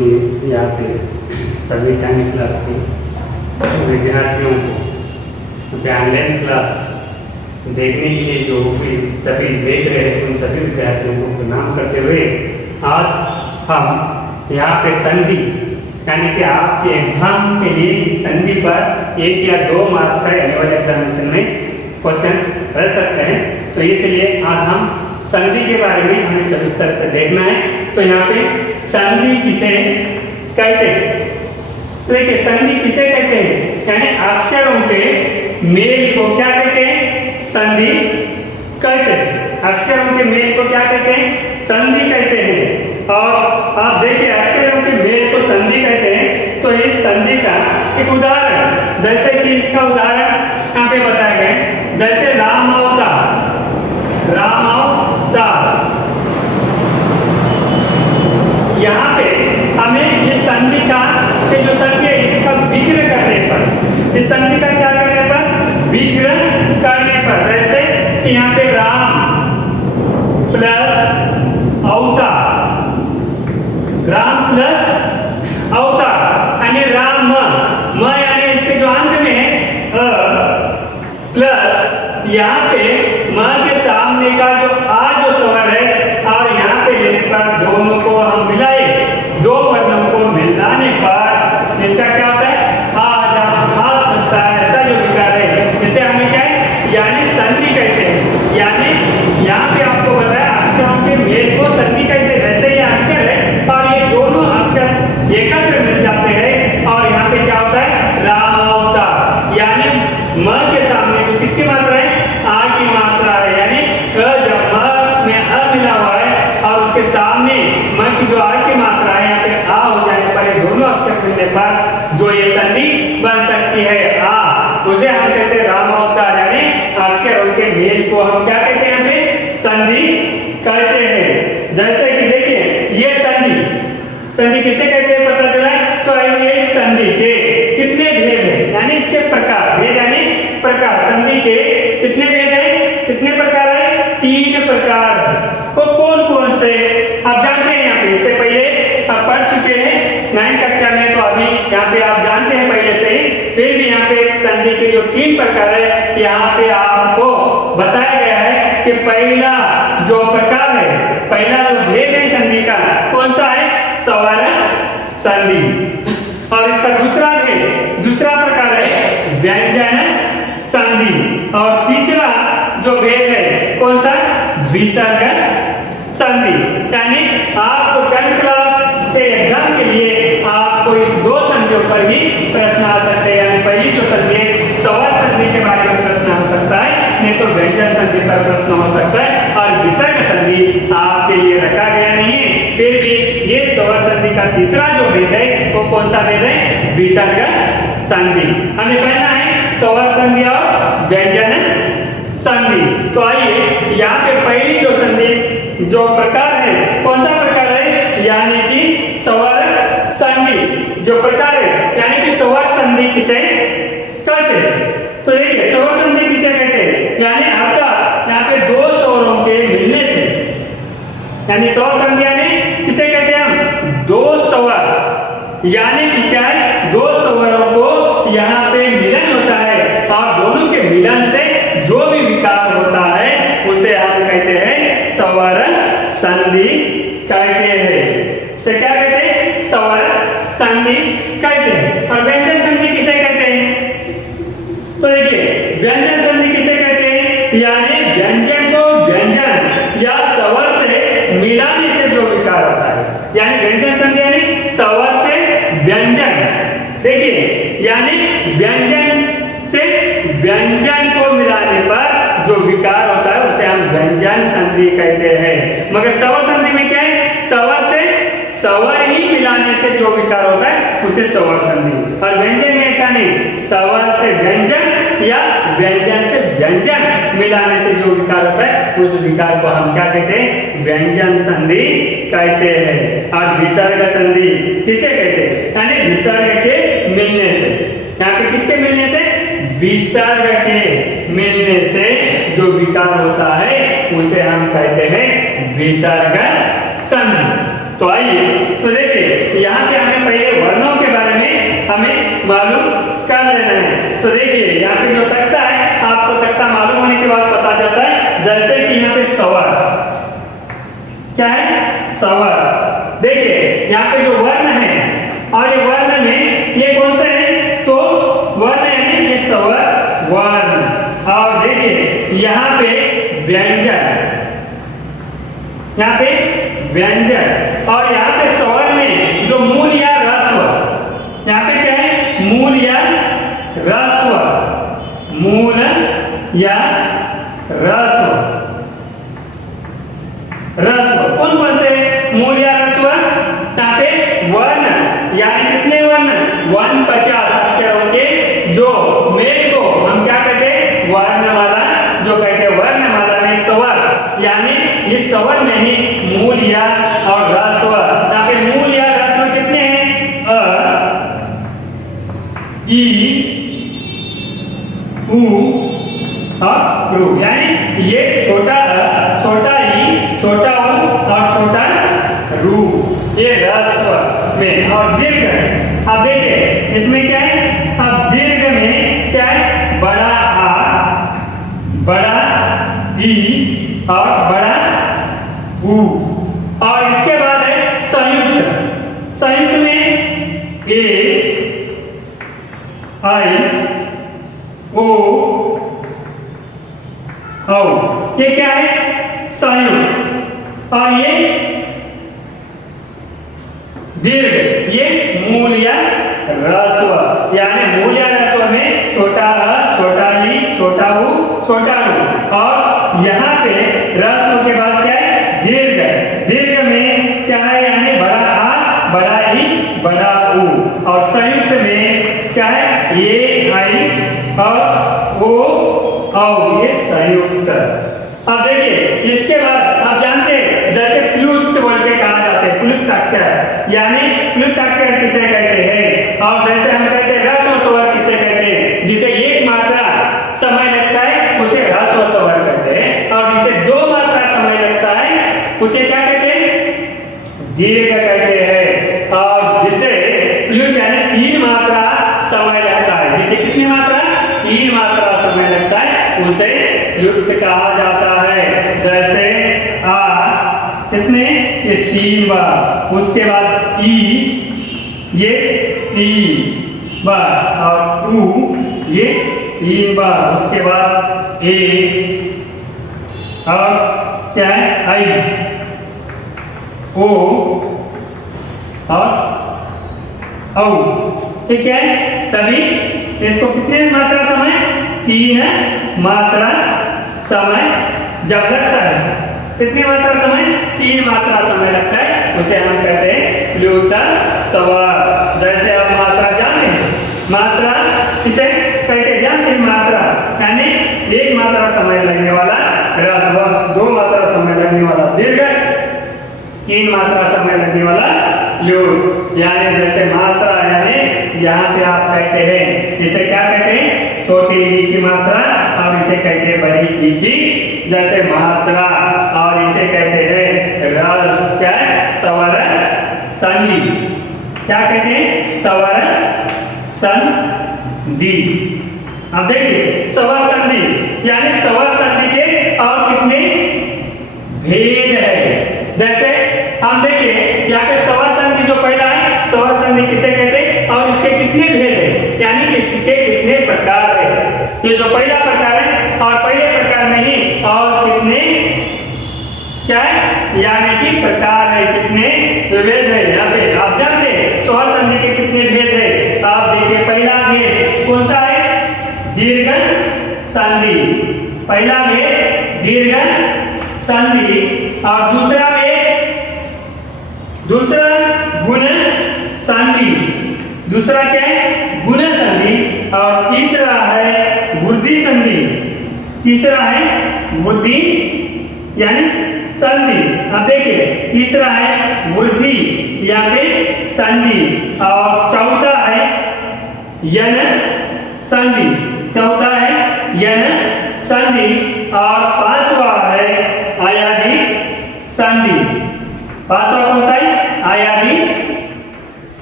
कि यहाँ पे सभी 10th क्लास के विद्यार्थियों को ऑनलाइन क्लास देखने के लिए जो भी सभी देख रहे हैं उन सभी विद्यार्थियों को प्रणाम करते हुए आज हम यहाँ पे संधि यानी कि आपके एग्जाम के लिए इस संधि पर 1 या 2 मार्क्स का एनुअल एग्जामिनेशन में क्वेश्चन रह सकते हैं। तो इसलिए आज हम संधि के बारे में हमें सविस्तर से देखना है। तो यहाँ पे संधि किसे कहते हैं? तो देखिए संधि किसे कहते हैं यानी अक्षरों के मेल को क्या कहते हैं? संधि कहते हैं। अक्षरों के मेल को क्या कहते हैं? संधि कहते हैं। और आप देखिए अक्षरों के मेल को संधि कहते हैं। तो इस संधि का एक उदाहरण जैसे कि इसका उदाहरण यहाँ पे बताया गया है, जैसे राम अवतार, राम अवतार, यहाँ पे हमें ये संधि का जो संधि है इसका विग्रह करने पर, इस संधि का क्या करने पर? विग्रह करने पर। जैसे कि यहाँ पे राम प्लस अवतार, राम प्लस अवतार यानी राम म यानी इसके जो अंत में है प्लस यहाँ पे म के सामने का जो आ जो स्वर है और यहाँ पे लेने पर दोनों को हम मिलाए, 2 वर्णों को मिलाने पर इसका क्या होता है? आ सकता है, ऐसा जो विकार है जिसे हमें क्या है यानी संधि कहते हैं। यानी यहाँ पे आपको बताया अक्षरों के मेल को संधि कहते हैं। जैसे ये अक्षर है और ये दोनों अक्षर एकत्र मिल जाते हैं और यहाँ पे क्या होता है? राम अवतार यानी म के सामने जो किसकी मात्रा है? आ की मात्रा है। यानी जब म में अ मिला हुआ है और उसके सामने म की जो आ की मात्रा है यहाँ पे आ हो जाने पर ये दोनों अक्षर मिलने पर जो ये संधि बन सकती है आ, उसे हम कहते हैं राम अवतार। यानी अक्षरों के मेल को हम क्या कहते हैं? यहाँ पे संधि कहते हैं। जैसे कि देखिए ये संधि किसे कहते हैं पता चला? तो ये संधि के कितने भेद हैं यानी इसके प्रकार, भेद यानी प्रकार। संधि के कितने भेद हैं? कितने प्रकार है? 3 प्रकार। वो कौन कौन से आप जानते हैं? यहाँ पे इससे पहले आप पढ़ चुके हैं 9th कक्षा में, तो अभी यहाँ पे आप जानते हैं पहले से ही। फिर भी यहाँ पे संधि के जो 3 प्रकार है यहाँ पे आपको बताया गया है कि पहला जो प्रकार है, पहला जो भेद है संधि का कौन सा है? स्वर संधि। और इसका दूसरा प्रकार है व्यंजन संधि। और तीसरा जो भेद है कौन सा? विसर्ग संधि। यानी आपको 10th क्लास के एग्जाम के लिए आपको इस 2 संधियों पर ही प्रश्न आ सकते हैं। यानी पहली जो संधि है स्वर संधि के बारे में प्रश्न हो सकता है, नहीं तो व्यंजन संधि पर प्रश्न हो सकता है। और विसर्ग संधि आपके लिए रखा गया नहीं है। फिर भी ये स्वर संधि का तीसरा जो भेद है वो कौन सा भेद है? विसर्ग संधि। हमें पढ़ना है स्वर संधि और व्यंजन संधि। तो आइए यहाँ पे पहली जो संधि जो प्रकार है कौन सा प्रकार है? यानी कि स्वर संधि जो प्रकार है यानी कि स्वर संधि किसे कहते हैं? तो देखिए स्वर संधि किसे कहते हैं? यानी अर्थात यहाँ पे 2 स्वरों के मिलने से, यानी स्वर संधि यानी किसे कहते हैं हम? 2 स्वर यानी कि क्या है? 2 स्वरों को यहाँ पे मिलन होता है और दोनों के मिलन से जो भी विकार होता है उसे हम कहते हैं स्वर संधि कहते हैं। उसे क्या कहते हैं? स्वर संधि कहते हैं। और व्यंजन संधि किसे कहते हैं? तो देखिए व्यंजन संधि किसे कहते हैं? यानी व्यंजन को व्यंजन या स्वर से मिलाने से जो विकार होता है। यानी व्यंजन संधि यानी स्वर से व्यंजन। देखिए यानी व्यंजन से व्यंजन को मिलाने पर जो विकार होता है उसे हम व्यंजन संधि कहते हैं। मगर स्वर संधि में क्या है? स्वर से स्वर ही मिलाने से जो विकार होता है उसे स्वर संधि। और व्यंजन में ऐसा नहीं, स्वर से व्यंजन या व्यंजन से व्यंजन मिलाने से जो विकार होता है उस विकार को हम क्या कहते हैं? व्यंजन संधि कहते हैं। और विसर्ग संधि किसे कहते हैं? यानी विसर्ग के मिलने से, यहाँ पे किसके मिलने से? विसर्ग के मिलने से जो विकार होता है उसे हम कहते हैं विसर्ग संधि। तो आइए तो देखिए यहाँ पे मालूम कर लेना है। तो देखिए यहाँ पे जो तख्ता है, आपको तख्ता मालूम होने के बाद पता चलता है। जैसे कि यहाँ पे सवर, क्या है सवर, देखिए यहाँ पे जो वर्ण है और ये वर्ण में ये कौन सा है, तो वर्ण है ये सवर वर्ण। और देखिए यहाँ पे व्यंजन, यहाँ पे व्यंजन, और यहाँ पे स्वर में जो मूल या ह्रस्व, यहाँ पे क्या है मूल या ह्रस्व, मूल या ह्रस्व, ह्रस्व कौन कौन से मूल या ह्रस्व, यहाँ पे वर्ण यानी कितने वर्ण 150 अक्षरों के जो मेल को हम क्या कहते हैं वर्णमाला, जो कहते हैं वर्णमाला में स्वर, यानी इस स्वर में ही मूल या और ह्रस्व। यहाँ पे मूल या ह्रस्व कितने हैं, अ, ई, उ और रू, यानी ये छोटा अ, छोटा ई, छोटा उ और छोटा रू, ये ह्रस्व में। और दीर्घ, अब देखिए इसमें क्या है, अब दीर्घ में क्या है बड़ा आ, बड़ा ई और बड़ा ऊ। और इसके बाद है संयुक्त, संयुक्त में ए, आई, ओ, औ, ये क्या है संयुक्त। और ये दीर्घ, ये मूल या ह्रस्व, यानी मूल या ह्रस्व में छोटा अ, छोटा ई, छोटा उ, छोटा ऊ। और यहाँ पे ह्रस्व के बाद क्या है दीर्घ, दीर्घ में क्या है यानी बड़ा आ, बड़ा ई, बड़ा ऊ। और संयुक्त में क्या है ए, आई और ओ, औ, ये संयुक्त। अब देखिए इसके बाद आप जानते हैं जैसे प्लुत बोल के कहा जाते हैं, प्लुत अक्षर, यानी प्लुत अक्षर किसे कहते हैं, और जैसे हम कहते हैं ह्रस्व स्वर किसे कहते हैं, जिसे एक मात्रा समय लगता है उसे ह्रस्व स्वर कहते हैं, और जिसे दो मात्रा समय लगता है उसे क्या कहते हैं दीर्घ कहते हैं। और जिसे प्लुत यानी 3 मात्रा समय लगता है, जिसे कितनी मात्रा 3 मात्रा समय लगता है उसे प्लुत कहा जाता है। जैसे आ कितने ये 3 बार, उसके बाद ई ये 3 बार, और ऊ ये 3 बार, उसके बाद ए और क्या है आई, ओ और औ, ये क्या है सभी, इसको कितने मात्रा समय 3 मात्रा समय जब लगता है, कितनी मात्रा समय 3 मात्रा समय लगता है उसे हम कहते हैं प्लुत स्वर। जैसे आप मात्रा जानते हैं, मात्रा इसे कहते जानते हैं, मात्रा यानी 1 मात्रा समय लगने वाला ह्रस्व, 2 मात्रा समय लगने वाला दीर्घ, 3 मात्रा समय लगने वाला प्लुत। यानी जैसे मात्रा यानी यहाँ पे आप कहते हैं इसे क्या कहते हैं छोटी ई की मात्रा, और इसे कहते हैं बड़ी ई की जैसे मात्रा, और इसे कहते हैं रस, क्या है स्वर संधि, क्या कहते हैं स्वर संधि। अब देखिए स्वर संधि यानी स्वर संधि के और कितने भेद है। जैसे हम देखिए यहाँ पे स्वर संधि जो पहला है, स्वर संधि किसे कहते हैं और इसके कितने भेद है, यानी इसके कितने प्रकार है। ये जो पहला प्रकार है और पहले प्रकार में ही और कितने क्या है यानी कि प्रकार है, कितने भेद है। यहाँ पे आप जानते हैं स्वर संधि के कितने भेद है। आप देखिए पहला भेद कौन सा है दीर्घ संधि, पहला भेद दीर्घ संधि, और दूसरा गुण संधि, दूसरा क्या है गुण संधि, और तीसरा है वृद्धि संधि, तीसरा है वृद्धि यानी संधि। अब देखिए तीसरा है वृद्धि या फिर संधि, और चौथा है यन संधि, चौथा है यन संधि, और पांचवा है आयादी संधि। पांचवा कौन सा है आयादी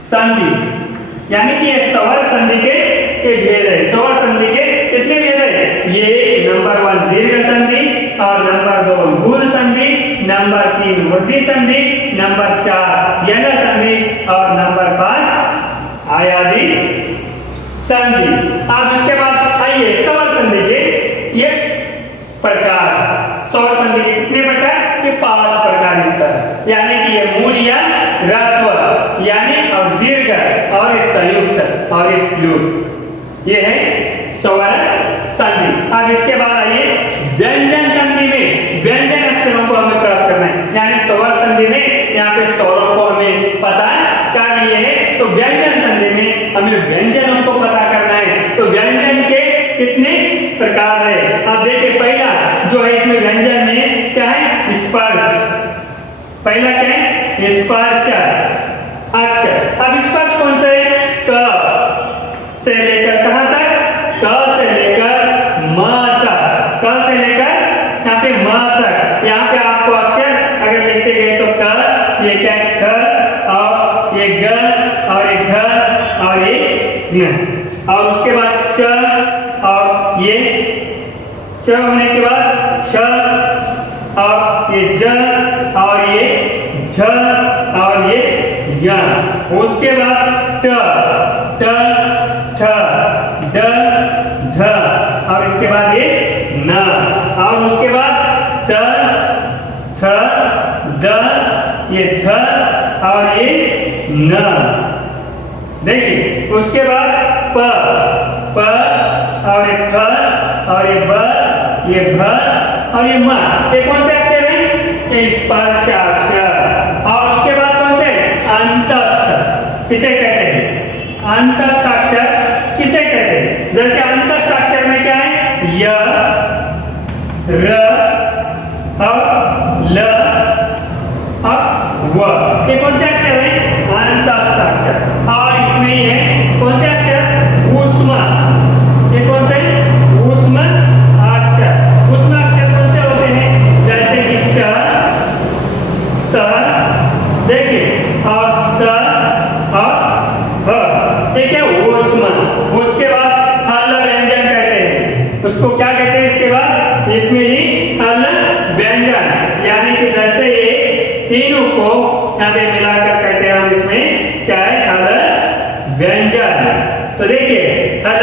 संधि। यानी कि ये स्वर संधि के ये भेद है। स्वर संधि के कितने भेद है? ये नंबर 1 दीर्घ संधि और नंबर 2 मूल संधि, नंबर 3 वृद्धि संधि, नंबर 4 यंग संधि और नंबर 5 आयादी संधि। अब इसके बाद आइए स्वर संधि के ये प्रकार। स्वर संधि के कितने प्रकार? ये 5 प्रकार इस तरह, यानी कि ये मूल या ह्रस्व यानी और दीर्घ और ये संयुक्त और ये प्लूत, ये है स्वर संधि। अब इसके बाद आइए व्यंजन संधि में व्यंजन अक्षरों को हमें प्राप्त करना है, यानी स्वर संधि में यहाँ पे स्वरों को हमें पता कर लिए है, तो व्यंजन संधि में हमें व्यंजनों को पता करना है। तो व्यंजन के कितने प्रकार है? अब देखिए पहला जो है इसमें व्यंजन में क्या है? स्पर्श। पहला क्या है? स्पर्श अक्षर। अब स्पर्श कौन सा है? क से लेकर कहां तक? क से लेकर म तक। क से लेकर यहाँ पे म तक। यहाँ पे आपको अक्षर अगर लिखते गए तो क, ये क्या है? ख और ये ग और ये घ और ये न, और उसके बाद च और ये च होने के बाद छ और ये ज और ये झ और ये य। उसके बाद ट ट ठ ड ढ और इसके बाद ये न, और उसके बाद त थ द ये ध और ये न। देखिए उसके बाद प प और ये फ और ये ब ये भ और ये म। ये कौन से अक्षर हैं? ये स्पर्श अक्षर। और उसके बाद कौन से? अंतस्थ। किसे कहते हैं? अंतस्थ अक्षर किसे कहते हैं? जैसे अंतस्थ अक्षर में क्या है? य र और ल और व। ये कौन से अक्षर हैं? अंतस्थ अक्षर। और इसमें ही है कौन से अक्षर? ऊष्मा। ये कौन से? ऊष्मा अक्षर। ऊष्मा अक्षर कौन से होते हैं? जैसे कि श, स, देखिए और स और ह। ये क्या? ऊष्मा। उसके बाद हल व्यंजन कहते हैं। उसको क्या कहते हैं? इसके बाद इसमें ही हल व्यंजन, यानी कि जैसे ये तीनों को यहाँ पे मिलाकर कहते हैं हम इसमें क्या है? हल व्यंजन। तो देखिए हल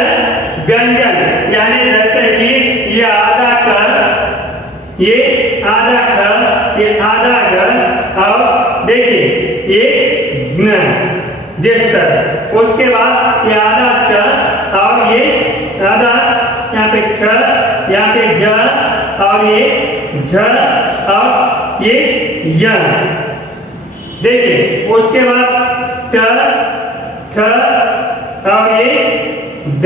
व्यंजन यानी जैसे कि ये आधा क, ये आधा ख, ये आधा ग और देखिए ये ज्ञ जिस तरह। उसके बाद ये आधा च और ये आधा यहाँ पे छ, यहाँ पे ज और ये झ और ये य। देखिए उसके बाद ट ठ और ये ड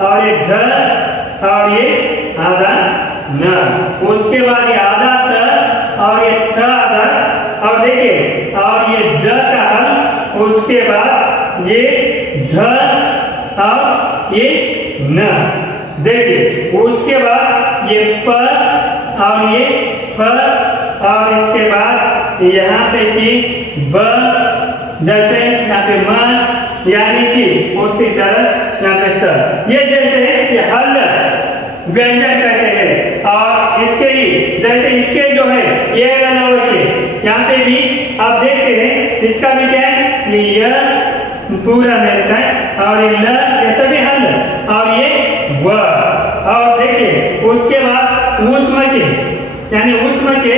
और ये ध और ये आधा न। उसके बाद ये आधा त और ये थ आधा, और देखिए और ये द का हल। उसके बाद ये ध और ये न। देखिए उसके बाद ये प और ये फ और इसके बाद यहाँ पे कि ब, जैसे यहाँ पे म, यानी कि उसी तरह यहाँ पे स। ये जैसे ये हल व्यंजन कहते हैं। और इसके ही जैसे इसके जो है ये रलव के यहाँ पे भी आप देखते हैं, इसका भी क्या है? ये य पूरा रहता है और ये ल, ये सभी हल और ये व। और देखिए उसके बाद ऊष्म के, यानी ऊष्म के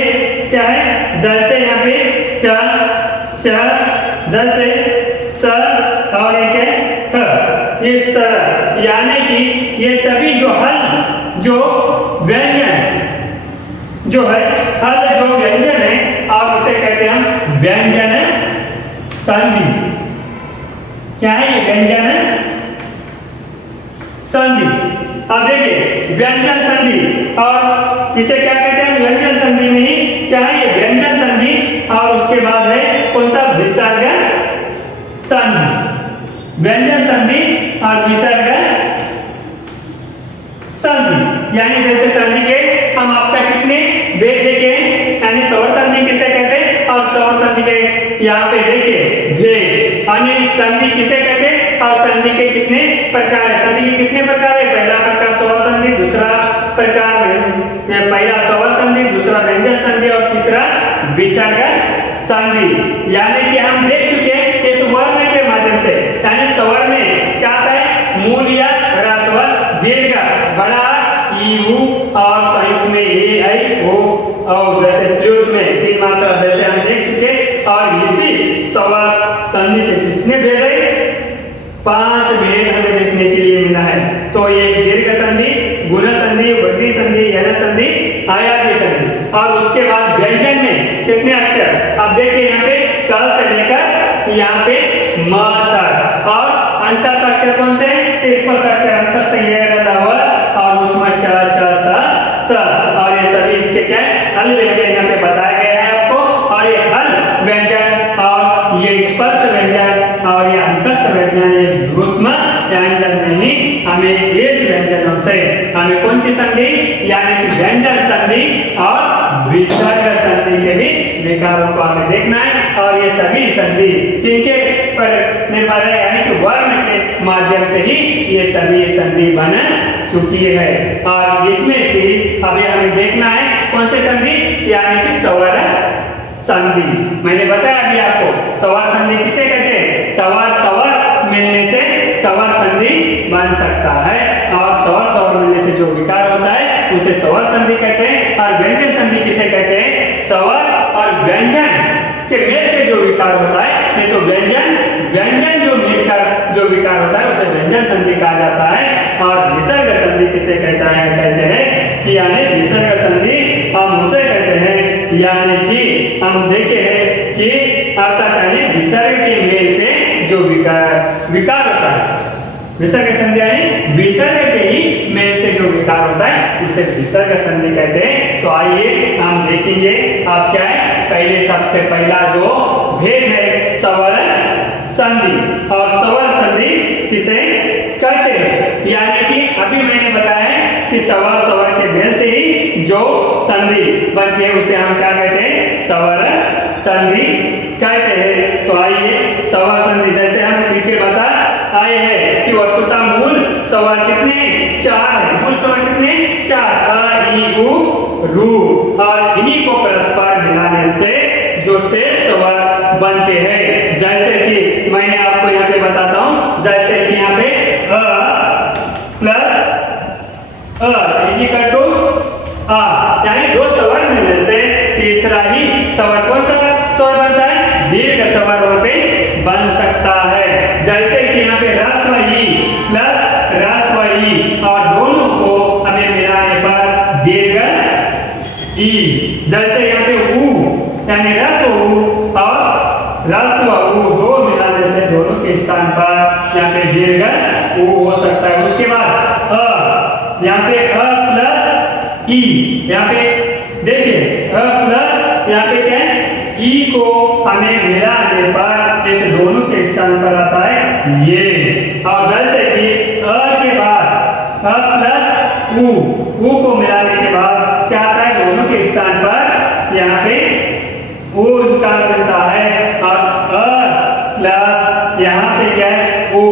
क्या है? जैसे यहाँ पे श, श, जैसे स और ये क्या है? ह। इस तरह यानी कि ये सभी जो हल जो व्यंजन जो है, हल जो व्यंजन है, आप इसे कहते हैं व्यंजन संधि। क्या है ये? व्यंजन संधि। अब देखिए व्यंजन संधि, और इसे क्या कहते हैं? व्यंजन संधि में ही क्या है? ये व्यंजन संधि। और उसके बाद है कौन सा? विसर्ग संधि। व्यंजन संधि और विसर्ग संधि, यानी जैसे संधि के हम आपका कितने वेद देखे हैं, यानी स्वर संधि किसे कहते हैं? और स्वर संधि के यहाँ पे देखिए भेद, यानी संधि किसे कहते हैं? और संधि के कितने प्रकार है? संधि के कितने प्रकार है? पहला प्रकार स्वर संधि, दूसरा प्रकार पहला स्वर संधि, दूसरा व्यंजन संधि और तीसरा विसर्ग संधि। यानी कि हम देख चुके हैं इस वर्ण के माध्यम से, यानी स्वर में क्या आता है? मूल या ह्रस्व, दीर्घ, बड़ा, ई, उ और संयुक्त में ए, ऐ, ओ, औ। जैसे प्लूत में तीन मात्रा जैसे हम देख चुके। और इसी स्वर संधि के कितने भेद है? 5 भेद हमें देखने के लिए मिला है। तो ये दीर्घ संधि, गुण संधि, वृद्धि संधि, यण संधि, आयाति संधि। और उसके बाद व्यंजन में कितने अक्षर? अब देखिए यहाँ पे क से लेकर यहाँ पे म तक। और अंतस्थ अक्षर कौन से? स्पर्श अक्षर अंतस्थ ये और उष्मा श स स। और ये सभी इसके क्या है? हल व्यंजन यहाँ पे बताया गया है आपको। और ये हल व्यंजन और ये स्पर्श व्यंजन और ये अंतस्थ व्यंजन, ये उष्मा व्यंजन नहीं, हमें इस व्यंजनों से हमें कौन सी संधि? यानी कि व्यंजन संधि और विसर्ग संधि के भी विकारों को हमें देखना है। और ये सभी संधि किनके पर निर्भर है? यानी कि वर्ण के माध्यम से ही ये सभी संधि बन चुकी है। और इसमें से अभी हमें देखना है कौन से संधि? यानी कि स्वर संधि। मैंने बताया अभी आपको स्वर संधि किसे कहते हैं? स्वर स्वर मिलने से स्वर संधि बन सकता है। और स्वर स्वर मिलने से जो विकार होता है उसे स्वर संधि कहते हैं। और व्यंजन संधि किसे कहते हैं? स्वर और व्यंजन के मेल से जो विकार होता है, नहीं तो व्यंजन जो मिलकर जो विकार होता है उसे व्यंजन संधि कहा जाता है। और विसर्ग संधि किसे कहता है? कहते हैं कि यानी विसर्ग संधि हम उसे कहते हैं, यानी कि हम देखे हैं कि अर्थात यानी विसर्ग के मेल से जो विकार होता है, विसर्ग संधि यानी विसर्ग के ही मेल से जो विकार होता है उसे विसर्ग संधि कहते हैं। तो आइए हम देखेंगे अब क्या है। पहले सबसे पहला जो भेद है स्वर संधि। और स्वर संधि किसे कहते हैं? यानी कि अभी मैंने बताया है कि स्वर स्वर के मेल से ही जो संधि बनती है उसे हम क्या कहते हैं? स्वर संधि कहते हैं। तो आइए स्वर संधि जैसे हम पीछे बता आए हैं कि वस्तुतः मूल स्वर कितने? 4 है। मूल स्वर कितने? 4, अ, ई, उ, रू। और इन्हीं को परस्पर मिलाने से जो शेष स्वर बनते हैं, जैसे कि मैंने आपको यहाँ पे बताता हूँ, जैसे कि यहाँ पे अ प्लस अ इज इक्वल टू आ, यानी दो स्वर मिलने से तीसरा ही स्वर कौन सा स्वर बनता है? दीर्घ स्वर वहां पे बन सकता है। जैसे कि यहाँ पे ह्रस्व ई प्लस ह्रस्व ई और दोनों को हमें मिलाने पर दीर्घ ई। जैसे यहाँ पे ऊ यानी ह्रस्व ऊ और ह्रस्व ऊ दो मिलाने से दोनों के स्थान पर यहाँ पे दीर्घ ऊ हो सकता है। उसके बाद अ, यहाँ पे अ प्लस ई, यहाँ पे देखिए अ प्लस यहाँ पे क्या है? ई को हमें मिलाने पर इस दोनों के स्थान पर आता है ये। और जैसे कि अ के बाद अ प्लस ऊ को मिलाने के बाद क्या आता है? दोनों के स्थान पर यहाँ पे ऊ का मिलता है। और अ प्लस यहाँ पे क्या है? ऊ,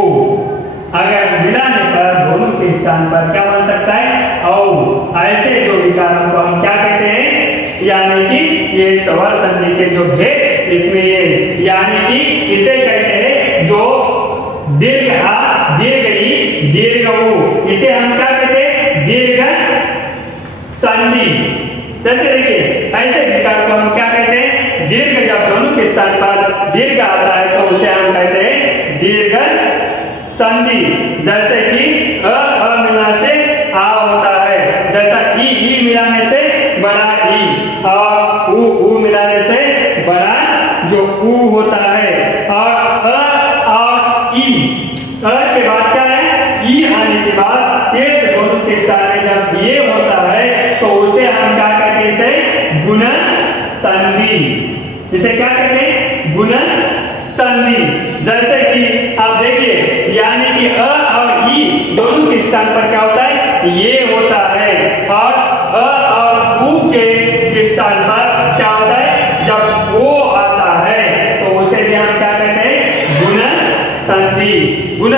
अगर मिलाने पर दोनों के स्थान पर क्या बन सकता है? औ। ऐसे जो विकारों को हम क्या कहते हैं? यानी कि ये स्वर संधि के जो भेद इसमें ये, यानी कि इसे कहते हैं जो दीर्घ आ, दीर्घ ई, दीर्घ ऊ, इसे हम क्या कहते हैं? दीर्घ संधि। जैसे देखिए ऐसे विकार को हम क्या कहते हैं? दीर्घ जब दोनों के स्थान पर दीर्घ आता है तो उसे हम कहते हैं दीर्घ संधि। जैसे कि अ मिलाने से आ होता है, जैसा ई मिलाने से बड़ा ई और ऊ मिलाने से बड़ा जो ऊ होता है। और अ और ई, अ के बाद क्या है? ई आने के बाद ये दोनों के स्थान में जब ये होता है तो उसे हम क्या कहते हैं? इसे गुण संधि। इसे क्या कहते हैं? गुण संधि। जैसे कि आप देखिए यानी कि अ और ई दोनों के स्थान पर क्या होता है? ये होता है। और अ और ऊ के स्थान पर क्या होता है? जब ओ आता है तो उसे भी हम क्या कहते हैं? गुण संधि। गुण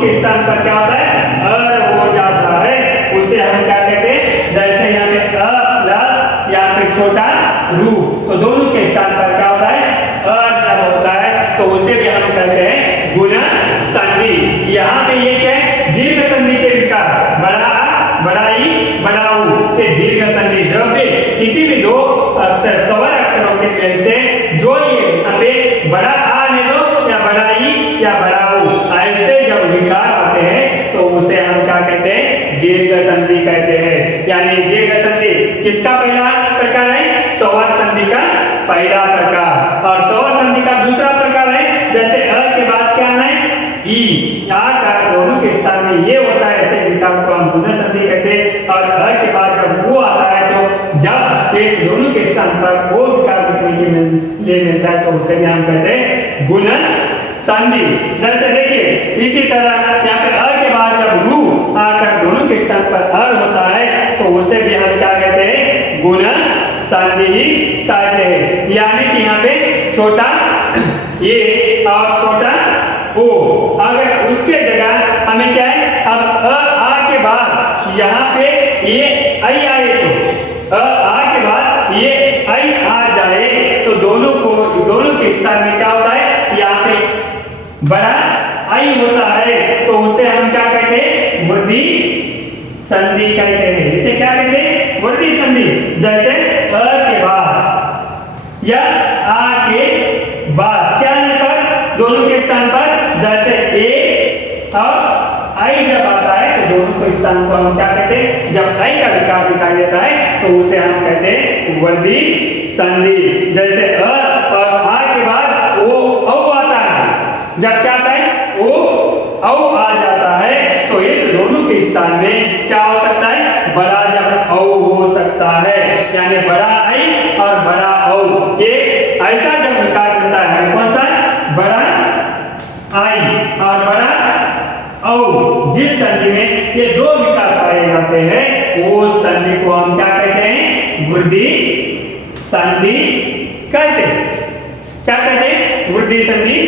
के स्थान पर क्या होता है, अ हो जाता है। उसे हम क्या कहते हैं, जैसे यहाँ पे अ प्लस यहाँ पे छोटा रू, तो दोनों के स्थान पर क्या होता है, अ जब होता है तो उसे भी हम कहते हैं गुण संधि। यहाँ पे ये क्या है, दीर्घ संधि के विकार, बड़ा आ बड़ा ई बड़ा ऊ के दीर्घ संधि। जब भी किसी भी दो अक्षर स्वर अक्षरों के मेल से जो ये यहाँ पे बड़ा आ ने दो या बड़ा ई या बड़ा ऊ ऐसे जब विकार आते हैं तो उसे हम क्या कहते हैं, दीर्घ संधि कहते हैं। यानी दीर्घ संधि किसका पहला प्रकार है, स्वर संधि का पहला प्रकार। और स्वर संधि का दूसरा प्रकार है, जैसे अ के बाद क्या आना है, ई, यहाँ का दोनों के स्थान में ये होता है, ऐसे विकार को हम गुण संधि कहते हैं। और अ के बाद जब वो आता है तो जब इस दोनों के स्थान पर वो विकार दिखने के लिए मिलता है तो उसे भी हम कहते हैं गुण संधि। जैसे देखिए इसी तरह यहाँ पे अ के बाद जब रू आकर दोनों के स्थान पर अ होता है तो उसे भी हम क्या कहते हैं, गुण संधि कहते हैं। यानी कि यहाँ पे छोटा ये और छोटा ओ, अगर उसके जगह हमें क्या है, अब अ आ के बाद यहाँ पे ये आई आए तो अ आ के बाद ये आई आ जाए तो दोनों के स्थान में क्या होता है, यहाँ पे बड़ा आई होता है तो उसे हम क्या कहते हैं, वृद्धि संधि कहते हैं। इसे क्या कहते हैं, वृद्धि संधि। जैसे अ के बाद या आ के बाद क्या आने पर, दोनों के स्थान पर, जैसे ए और आई जब आता है तो दोनों के स्थान को हम क्या कहते हैं, जब आई का विकार दिखाई देता है तो उसे हम कहते हैं वृद्धि संधि। जैसे अ और आ के बाद ओ औ आता है, जब क्या आता है, ओ औ आ जाता है तो इस दोनों के स्थान में क्या हो सकता है, बड़ा जब औ हो सकता है। यानी बड़ा आई और बड़ा औ, ये ऐसा जब विकार मिलता है, कौन सा, बड़ा आई और बड़ा औ, जिस संधि में ये दो विकार पाए जाते हैं वो संधि को हम क्या कहते हैं, वृद्धि संधि कहते हैं। क्या कहते हैं, वृद्धि संधि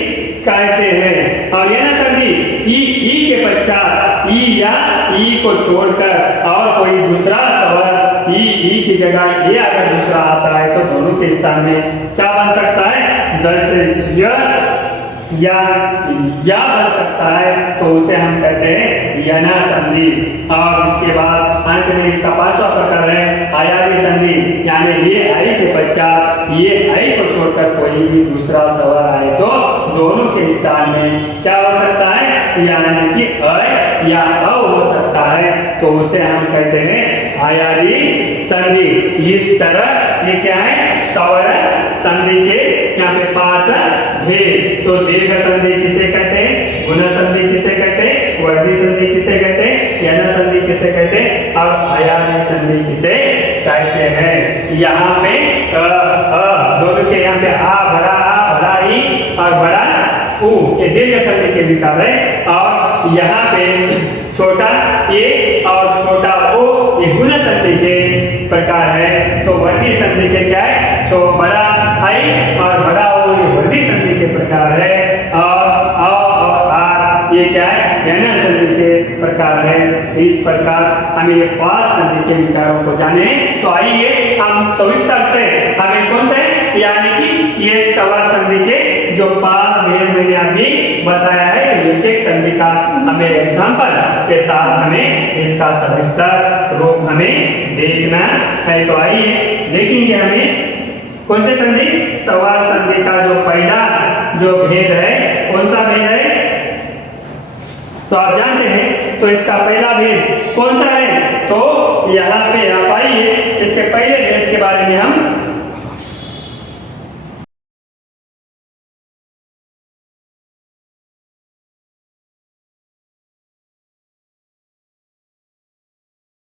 कहते हैं। और यह संधि ई के पश्चात ई या ई को छोड़कर और कोई दूसरा स्वर ई की जगह ये अगर दूसरा आता है तो दोनों के स्थान में क्या बन सकता है, जैसे या बन सकता है तो उसे हम कहते हैं यना संधि। और इसके बाद अंत में इसका पांचवा प्रकार है आयादी संधि। यानी ये आई के पश्चात ये आई को छोड़कर कोई भी दूसरा स्वर आए तो दोनों के स्थान में क्या हो सकता है, यानी कि अ या अ हो सकता है तो उसे हम कहते हैं आयादी संधि। इस तरह ये क्या है, स्वर संधि के यहाँ पे पांच भेद। तो दीर्घ संधि किसे कहते हैं, गुण संधि किसे कहते हैं, वर्धी संधि किसे कहते हैं, यन संधि किसे कहते हैं और आयादी संधि किसे कहते हैं। यहाँ पे दोनों के यहाँ पे आ बड़ा ई और बड़ा ऊ ये दीर्घ संधि के विकार है। और यहाँ पे छोटा ए और छोटा ओ ये गुण संधि के प्रकार है। तो वर्धी संधि के क्या है, बड़ा आई और बड़ा ओ ये वर्धी संधि के प्रकार है। और आ ये क्या है, यन संधि के प्रकार है। इस प्रकार हमें ये पांच संधि के विकारों को जाने। तो आइए हम सविस्तर से हमें कौन से, यानी कि ये स्वर संधि के जो पांच भेद मैंने अभी बताया है, एक एक संधि का हमें एग्जाम्पल के साथ हमें इसका सविस्तर रूप हमें देखना है। तो आइए देखेंगे हमें कौन से संधि, स्वर संधि का जो पहला जो भेद है, कौन सा भेद है, तो आप जानते हैं। तो इसका पहला भेद कौन सा है, तो यहाँ पे आप आइए इसके पहले भेद के बारे में हम